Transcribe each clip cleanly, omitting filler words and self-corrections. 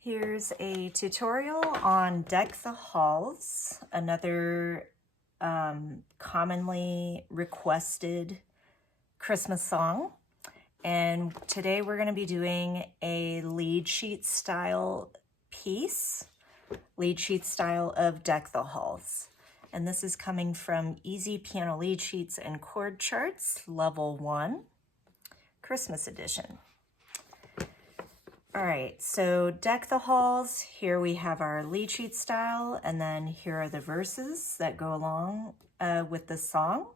Here's a tutorial on Deck the Halls, another commonly requested Christmas song. And today we're going to be doing a lead sheet style piece, lead sheet style of Deck the Halls. And this is coming from Easy Piano Lead Sheets and Chord Charts, Level 1, Christmas Edition. All right, so Deck the Halls, here we have our lead sheet style, and then here are the verses that go along with the song.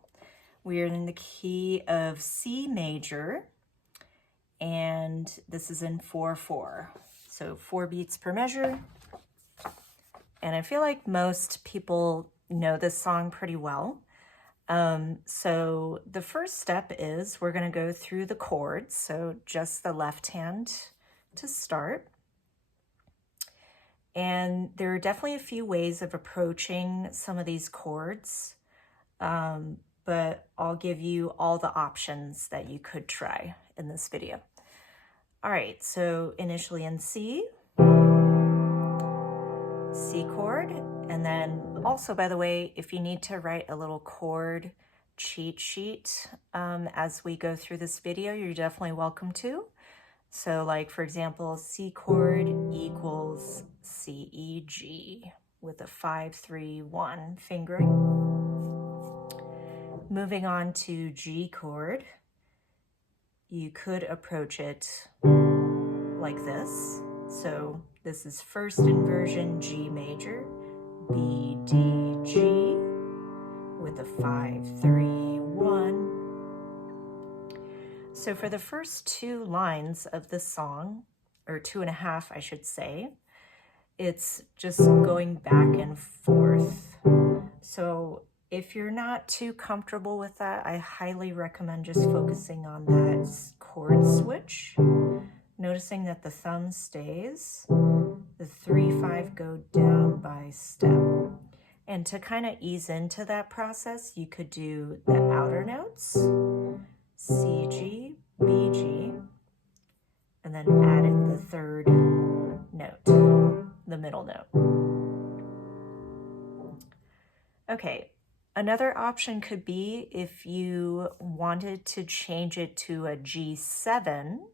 We are in the key of C major, and this is in 4/4. So 4 beats per measure. And I feel like most people know this song pretty well. So the first step is we're gonna go through the chords, so just the left hand to start. And there are definitely a few ways of approaching some of these chords, but I'll give you all the options that you could try in this video. All right, so initially in C chord, and then also, by the way, if you need to write a little chord cheat sheet as we go through this video, you're definitely welcome to. So like, for example, C chord equals C, E, G with a 5-3-1 fingering. Moving on to G chord, you could approach it like this. So this is first inversion G major, B, D, G with a 5-3-1. So for the first 2 lines of the song, or 2.5, I should say, it's just going back and forth. So if you're not too comfortable with that, I highly recommend just focusing on that chord switch, noticing that the thumb stays, the 3-5 go down by step. And to kind of ease into that process, you could do the outer notes, C, G, B, G, and then add in the third note, the middle note. Okay, another option could be if you wanted to change it to a G7,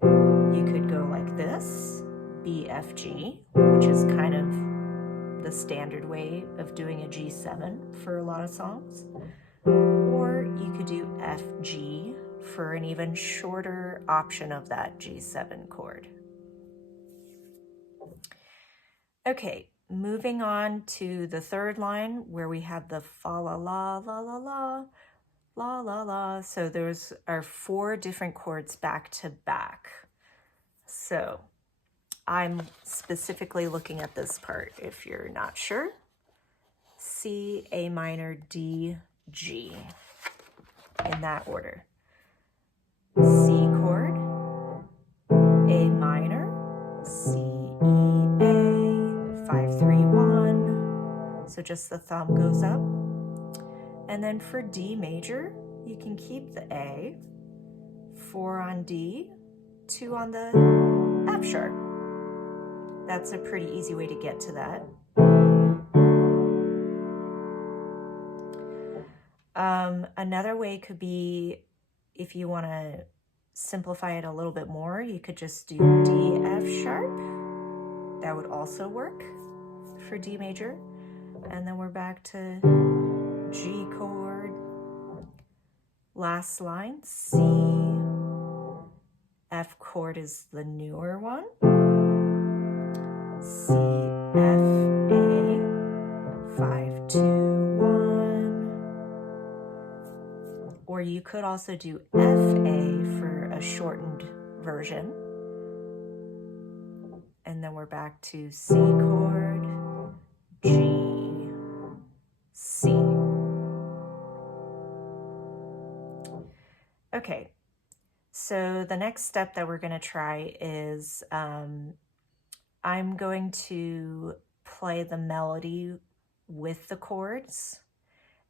you could go like this, B, F, G, which is kind of the standard way of doing a G7 for a lot of songs. Or you could do F, G for an even shorter option of that G7 chord. Okay, moving on to the third line where we have the fa la la la la la la la la. So those are 4 different chords back to back. So I'm specifically looking at this part if you're not sure. C, A minor, D, G, in that order. C chord, A minor, C, E, A, 5-3-1. So just the thumb goes up. And then for D major, you can keep the A, 4 on D, 2 on the F sharp. That's a pretty easy way to get to that. Another way could be, if you want to simplify it a little bit more, you could just do D, F sharp. That would also work for D major. And then we're back to G chord. Last line, C. F chord is the newer one. C, F, A, 5-2-1. Or you could also do F-A for a shortened version. And then we're back to C chord, G, C. Okay, so the next step that we're going to try is I'm going to play the melody with the chords,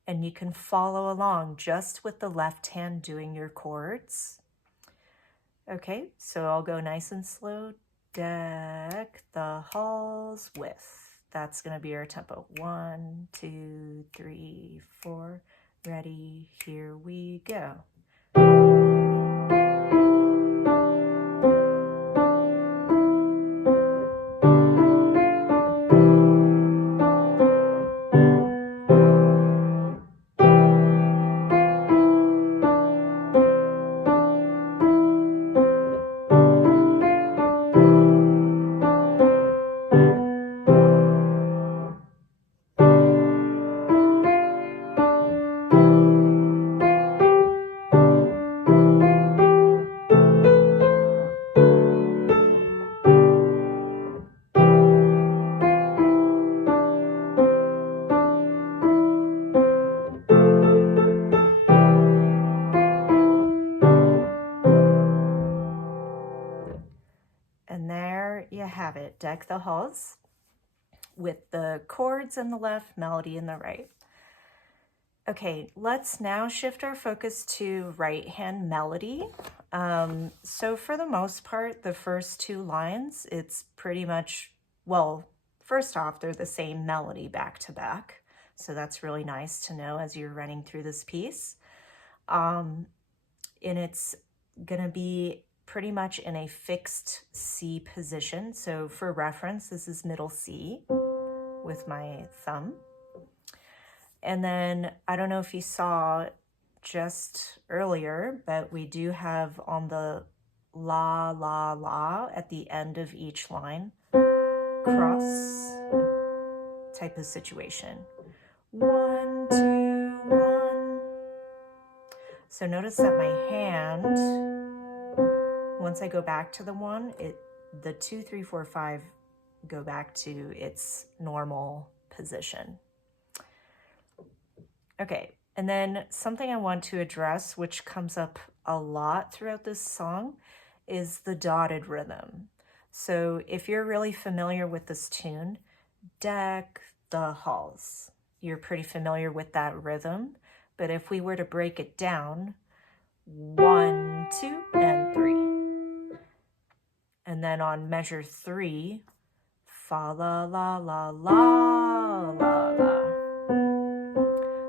and you can follow along just with the left hand doing your chords. Okay, so I'll go nice and slow deck the halls with. That's going to be our tempo. 1, 2, 3, 4. Ready, here we go. And there you have it, Deck the Halls, with the chords in the left, melody in the right. Okay, let's now shift our focus to right hand melody. So for the most part, the first 2 lines, it's pretty much, well, first off, they're the same melody back to back. So that's really nice to know as you're running through this piece. And it's gonna be pretty much in a fixed C position. So for reference, this is middle C with my thumb. And then I don't know if you saw just earlier, but we do have on the la, la, la at the end of each line, cross type of situation. 1, 2, 1. So notice that my hand, once I go back to the 1, the 2, 3, 4, 5 go back to its normal position. Okay, and then something I want to address, which comes up a lot throughout this song, is the dotted rhythm. So if you're really familiar with this tune, Deck the Halls, you're pretty familiar with that rhythm. But if we were to break it down, 1, 2, and 3. And then on measure 3, fa la la la la la la.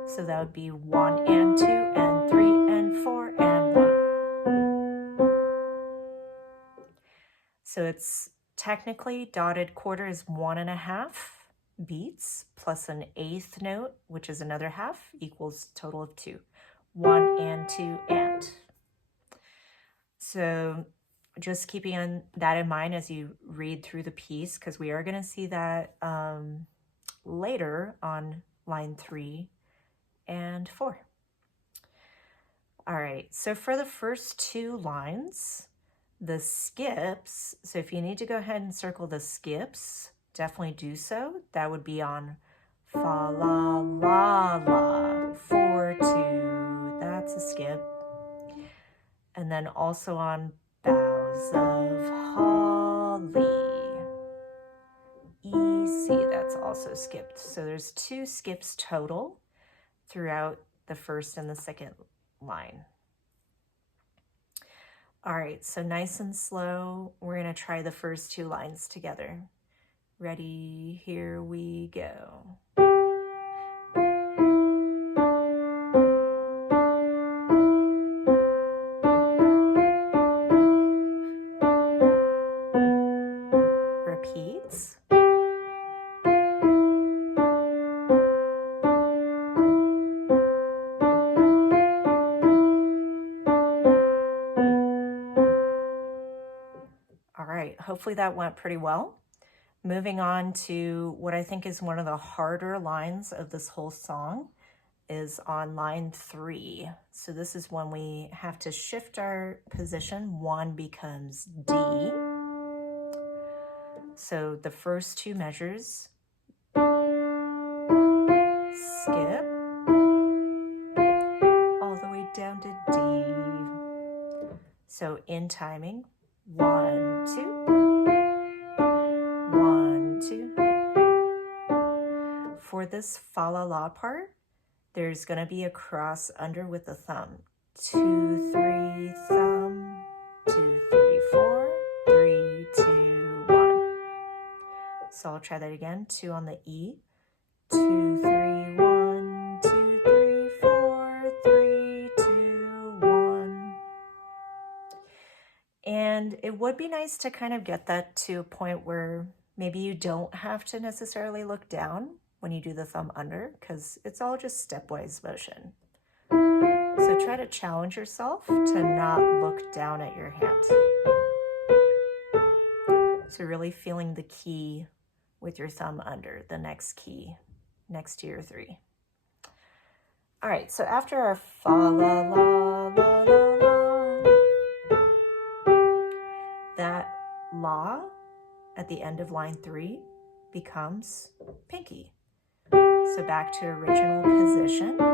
So that would be 1 and 2 and 3 and 4 and 1. So it's technically dotted quarter is 1.5 beats plus an 8th note, which is another half, equals total of 2. 1 and 2 and. So just keeping that in mind as you read through the piece, because we are going to see that later on line 3 and 4. All right, so for the first 2 lines, the skips, so if you need to go ahead and circle the skips, definitely do so. That would be on fa la la la, 4 2, that's a skip. And then also on boughs of holly, E, C, that's also skipped. So there's 2 skips total throughout the first and the second line. All right, so nice and slow, we're gonna try the first 2 lines together. Ready, here we go. Repeats. All right, hopefully that went pretty well. Moving on to what I think is one of the harder lines of this whole song is on line 3. So this is when we have to shift our position. 1 becomes D. So the first 2 measures, skip, all the way down to D. So in timing, 1, 2, 1, 2. For this fa la la part, there's gonna be a cross under with the thumb. 2, 3, thumb, 2, 3, 4, 3, 2, So I'll try that again. 2 on the E. 2, 3, 1, 2, 3, 4, 3, 2, 1. And it would be nice to kind of get that to a point where maybe you don't have to necessarily look down when you do the thumb under, because it's all just stepwise motion. So try to challenge yourself to not look down at your hand. So really feeling the key with your thumb under, the next key next to your 3. All right, so after our fa la la la la la, that la at the end of line 3 becomes pinky. So back to original position. 3,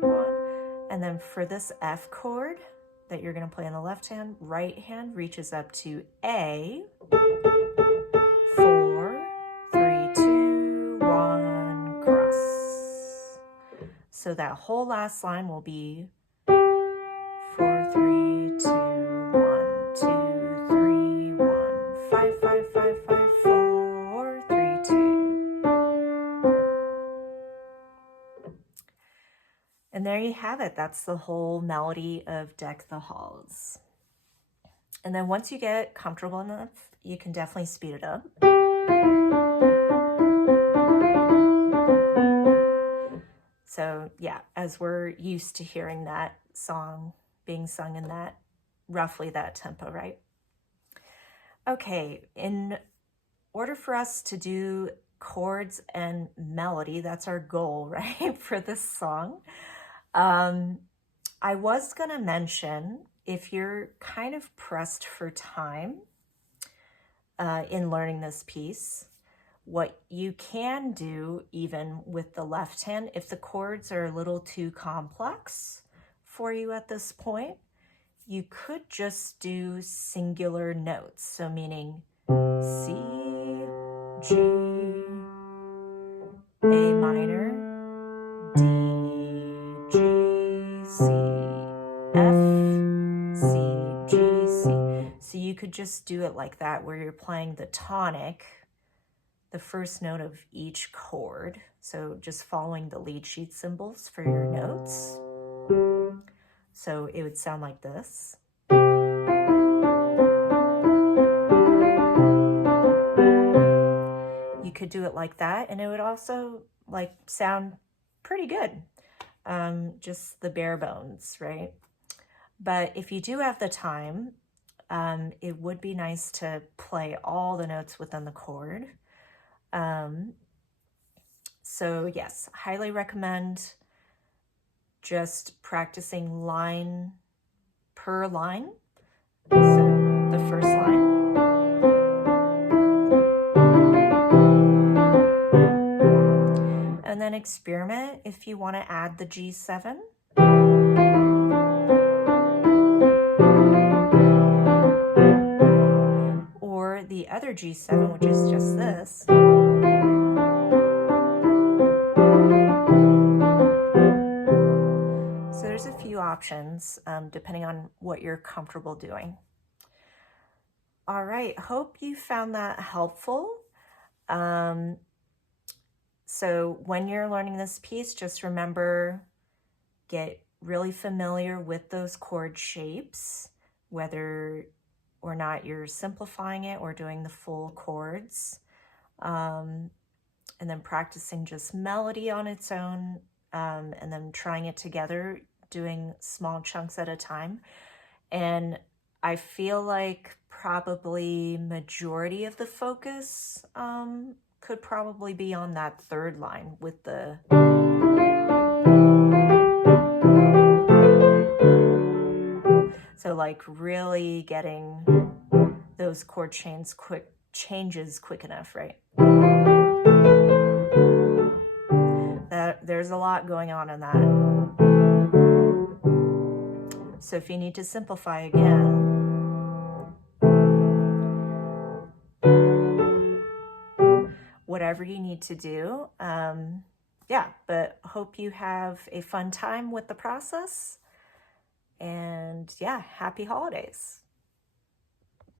1. And then for this F chord that you're going to play on the left hand, right hand reaches up to A. 4, 3, 2, 1, cross. So that whole last line will be 4, 3, 2, 1, 2, 3, 1, 5, 5, 5, 5, 4, 3, 2. And there you have it. That's the whole melody of Deck the Halls. And then once you get comfortable enough, you can definitely speed it up. So yeah, as we're used to hearing that song being sung in that, roughly that tempo, right? Okay, in order for us to do chords and melody, that's our goal, right, for this song. I was gonna mention, if you're kind of pressed for time in learning this piece, what you can do even with the left hand, if the chords are a little too complex for you at this point, you could just do singular notes. So meaning C, G, A minor, D, G, C, F, C, G, C. So you could just do it like that, where you're playing the tonic, the first note of each chord. So just following the lead sheet symbols for your notes. So it would sound like this. You could do it like that, and it would also like sound pretty good. Just the bare bones, right? But if you do have the time, it would be nice to play all the notes within the chord. So yes, highly recommend just practicing line per line. So the first line. And then experiment if you want to add the G7. Or the other G7, which is just this. So there's a few options depending on what you're comfortable doing. All right, hope you found that helpful. So when you're learning this piece, just remember, get really familiar with those chord shapes, whether or not you're simplifying it or doing the full chords. And then practicing just melody on its own, and then trying it together, doing small chunks at a time. And I feel like probably majority of the focus could probably be on that third line with the so like really getting those chord changes quick enough, right? There's a lot going on in that. So if you need to simplify again, whatever you need to do, yeah, but hope you have a fun time with the process. And yeah, happy holidays.